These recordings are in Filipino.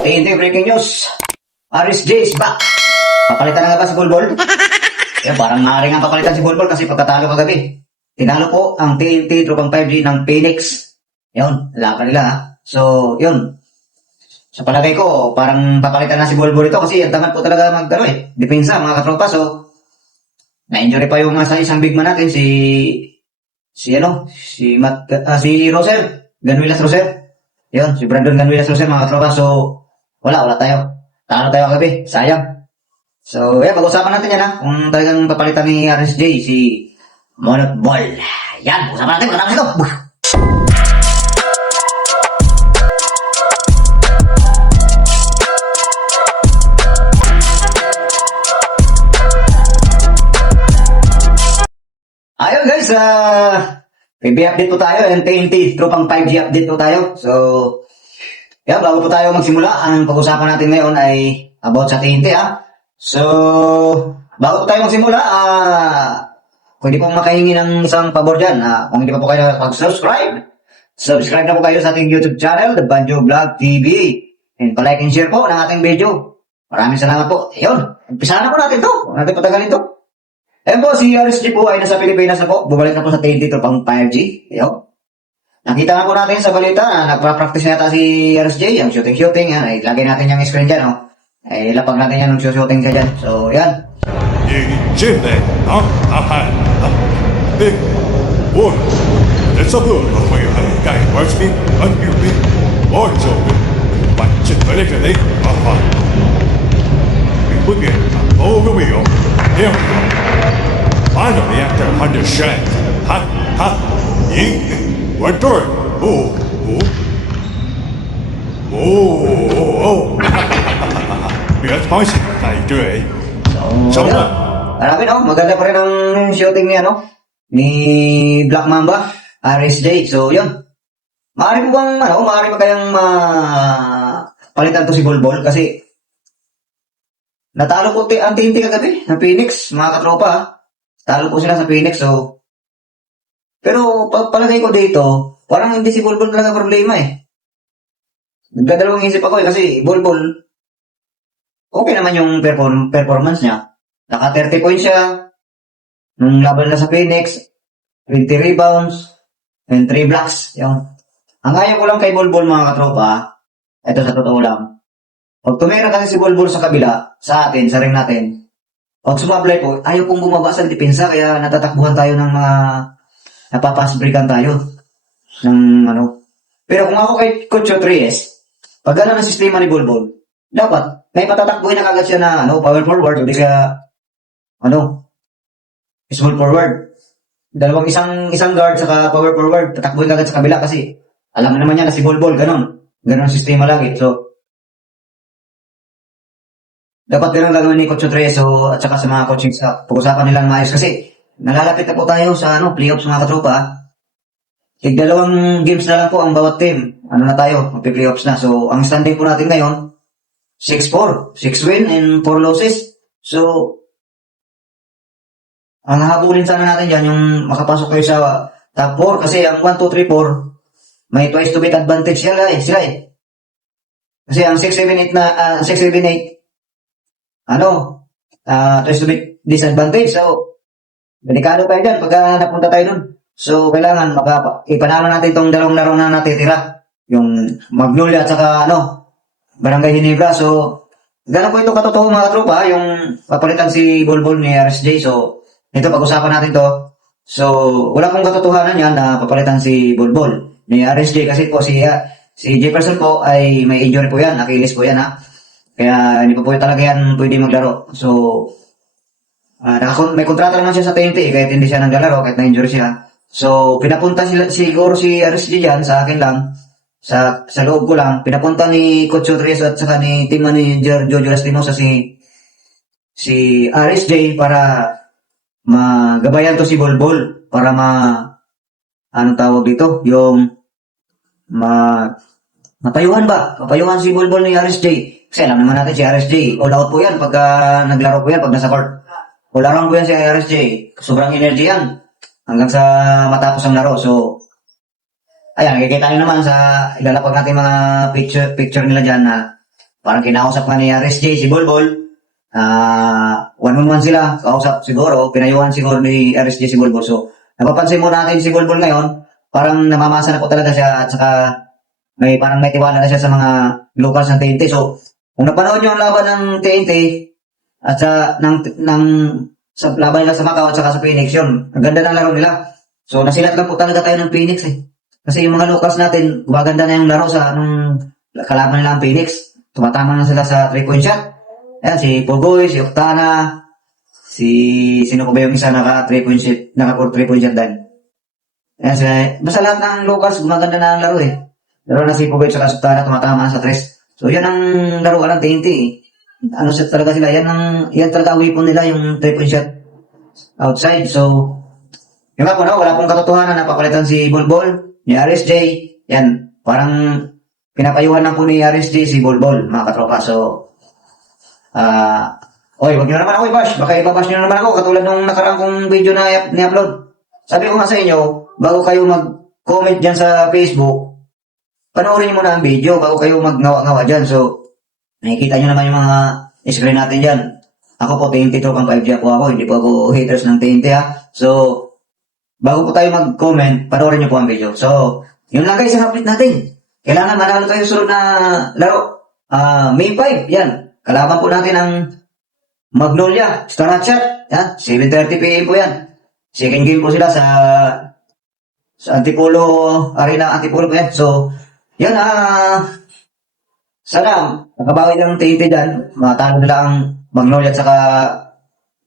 TNT breaking news. RSJ is back. Papalitan na nga ba si Bulbul? Parang maaari nga papalitan si Bulbul kasi pagkatalo kagabi. Tinalo po ang TNT Tropang 5G ng Phoenix. Yun, laban nila ha. So, yun. Sa palagay ko, parang papalitan na si Bulbul ito kasi ang tamad po talaga depensa mga katropa. So, na-injury pa yung isang big man natin, si Roser, Ganuelas Roser. Yun, si Brandon Ganuelas Roser mga katropa. So, wala tayo. Talo tayo kagabi, sayang. So, pag-usapan natin yan ha. Kung talagang papalitan ni RSJ, si Monot Ball. Yan, pag-usapan natin, pagkatapos ito. Ayun guys, PB update po tayo, and TNT, Tropang 5G update po tayo. So, bago po tayo magsimula, ang pag-usapan natin ngayon ay about sa TNT ha. So, bago po tayo magsimula, pwede pong makahingi ng isang pabor dyan. Kung hindi pa po kayo nakapag-subscribe, subscribe na po kayo sa ating YouTube channel, The Banjo Vlog TV. And palike and share po ng ating video. Maraming salamat po. Ayun, umpisahan na po natin to. Huwag natin patagalin to. Ayun po, si RSG po ay nasa Pilipinas na po. Bumalik na po sa TNT Tropang 5G. Ayun. Nakita nga po natin sa balita na nagpa-practice yata si RSJ, yung shooting. Yan, ay lagay natin yung screen dyan, ay lapag natin yan ng shooting siya dyan. So, yan. So, marami maganda pa rin ang shooting niya, ni Black Mamba, RSJ. So, yun. Maaari ba kayang palitan to si Bulbul kasi natalo po ang TNT kagabi, ng Phoenix, mga katropa. Talo po sila sa Phoenix, so pero palagay ko dito, parang hindi si Bulbul talaga problema Nagdadalawang isip ako kasi Bulbul, okay naman yung performance niya. Naka 30 points siya. Nung laban na sa Phoenix, 20 rebounds, and 3 blocks. Yung. Ang ayaw ko lang kay Bulbul mga katropa, ito sa totoo lang. Pag tumira kasi si Bulbul sa kabila, sa atin, sa ring natin, pag sumablay po, ayaw pong bumaba sa depensa, kaya natatakbuhan tayo ng mga napapasbrikan tayo Pero kung ako kay Coach Reyes, pag gano'n ang sistema ni Bulbul, dapat may patatakbuhin na kagad siya na power forward, hindi kaya small forward. Dalawang isang guard saka power forward, tatakbuhin kagad sa kabila kasi alam naman niya na si Bulbul gano'n ang sistema lagi. So dapat gano'n gagawin ni Coach Reyes at saka sa mga coaching staff. Pag-usapan nilang maayos kasi nalalapit na po tayo sa playoffs mga katropa. Dalawang games na lang po ang bawat team. Na tayo, magpi-playoffs na. So, ang standing po natin ngayon, 6-4. 6 win and 4 losses. So, ang habulin sana natin dyan, yung makapasok kayo sa top 4. Kasi ang 1, 2, 3, 4, may twice to beat advantage sila Kasi ang 6, 7, 8 twice to beat disadvantage. So, delikado tayo dyan pagka napunta tayo dun. So, kailangan ipanalo natin itong dalawang laro na natitira. Yung Magnolia at saka Barangay Ginebra. So, gano'n po ito katotoo mga katropa, yung papalitan si Bulbul ni RSJ. So, ito pag-usapan natin to. So, wala pong katotohanan yan na papalitan si Bulbul ni RSJ kasi po si Jefferson po ay may injury po yan, Achilles po yan Kaya hindi po talaga yan pwede maglaro. So, may kontrata naman siya sa TNT kahit hindi siya naglalaro, kahit na-injury siya. So, pinapunta siguro si RSG dyan sa akin lang, sa loob ko lang, pinapunta ni Coach Reyes at saka ni team manager Jojo Lastimosa si RSJ para magabayan to si Bulbul, para mapayuhan si Bulbul ni RSJ. Kasi alam naman natin si RSJ, all out po yan pagka naglaro po yan, pag nasa court. All around po yan si RSJ, sobrang energy yan. Hanggang sa matapos ang laro. So, ayan, nakikita nyo naman sa ilalapag natin mga picture nila dyan na parang kinausap ka ni RSJ, si Bolbol. One-on-one sila, kausap siguro, pinayuhan siguro ni RSJ si Bolbol. So, napapansin mo natin si Bolbol ngayon, parang namamasa na po talaga siya at saka parang may tiwala na siya sa mga locals ng TNT. So, kung napanood nyo ang laban ng TNT at sa laban nila sa Macau at saka sa Phoenix, yun, ang ganda ng laro nila. So, nasilat lang po talaga tayo ng Phoenix eh. Kasi yung mga locals natin, gumaganda na yung laro sa kalaban nila ang Phoenix. Tumatama na sila sa 3-point shot. Ayan, si Pugoy, si Octana, sino ko ba yung isa naka 3-point shot din? Ayan, basta lahat ng locals, gumaganda na ang laro eh. Laro na si Pugoy sa Octana, tumatama na sa 3. So, yan ang laro ng TNT eh. Ano set talaga sila, yan talaga weapon nila, yung 3-point shot outside. So, yung nga po, no, wala pong katotohanan na papalitan si Bolbol, ni RSJ. Yan, parang pinapayuhan lang po ni RSJ si Bolbol, mga katropa. So, oy, wag nyo naman ako i-bash. Baka ibabash nyo naman ako katulad nung nakarang kong video na ni-upload. Sabi ko nga sa inyo, bago kayo mag-comment dyan sa Facebook, panoorin nyo muna ang video bago kayo mag-ngawa-ngawa dyan. So, nakikita nyo naman yung mga screen natin dyan. Ako po, TNT Tropang 5G po ako. Hindi po ako haters ng TNT ha. So, bago po tayo mag-comment, panoorin nyo po ang video. So, yun lang guys, ang update natin. Kailangan manalo tayo sunod na laro. May 5, yan. Kalaban po natin ang Magnolia, Star Hatchet. Yan, 7:30 PM po yan. Second game po sila sa Antipolo, Arena Antipolo po yan. So, yan sana, nakabawi ng TNT dyan. Matalo nila ang Magnolia at saka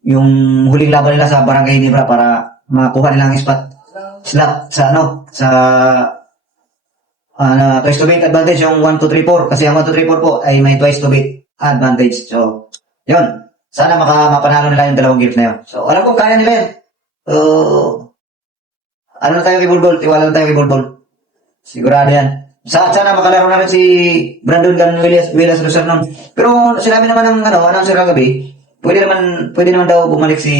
yung huling laban nila sa Barangay Nibra para makuha nilang slot sa twice to beat advantage yung 1, 2, 3, 4 kasi ang 1, 2, 3, 4 po ay may twice to beat advantage. So, yun. Sana mapanalo nila yung dalawang games na yun. So, alam ko kaya nila yun. So, ano na tayo kay Bulbol? Tiwala na tayo kay Bulbol. Sigurado yan. Sana makalaro namin si Brandon Gan Willis Luzon nun. Pero sinabi naman ng announcer kagabi, pwede naman daw bumalik si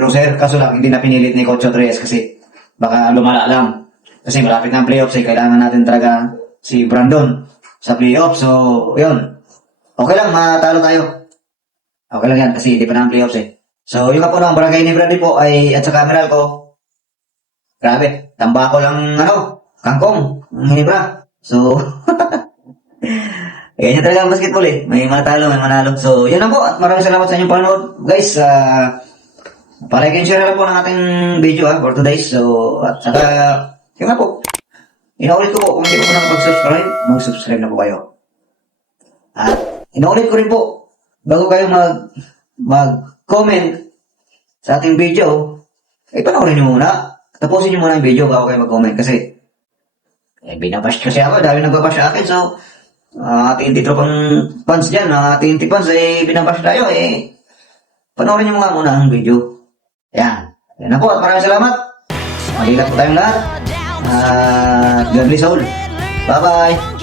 Roser, kaso lang hindi na pinilit ni Coach Reyes kasi baka lumala lang. Kasi malapit na ang playoffs eh, kailangan natin talaga si Brandon sa playoffs. So, yun. Okay lang, matalo tayo. Okay lang yan kasi hindi pa na ang playoffs eh. So, yung po ng Barangay ni Brandy po ay, at sa camera ko, grabe, tambako lang, kangkong, hinibra. So, ganyan talaga ang basketball eh. May matalo, may manalo. So, yun lang po. At maraming salamat sa inyong panonood. Guys, palike and share lang po ng ating video for today. So, at saka, yun nga po. Inaulit ko po, kung hindi po nakapag-subscribe, mag-subscribe na po kayo. At inaulit ko rin po, bago kayo mag-comment sa ating video, panoorin nyo muna. Tapusin nyo muna yung video bago kayo mag-comment. Kasi, binabash kasi ako, dahil nagbabash sa akin. So, TNT Tropang fans dyan, TNT fans, binabash tayo, panoorin nyo muna ang video. Yan. Yan na po, at maraming salamat. Mag-ingat po tayong lahat. God bless all. Bye-bye.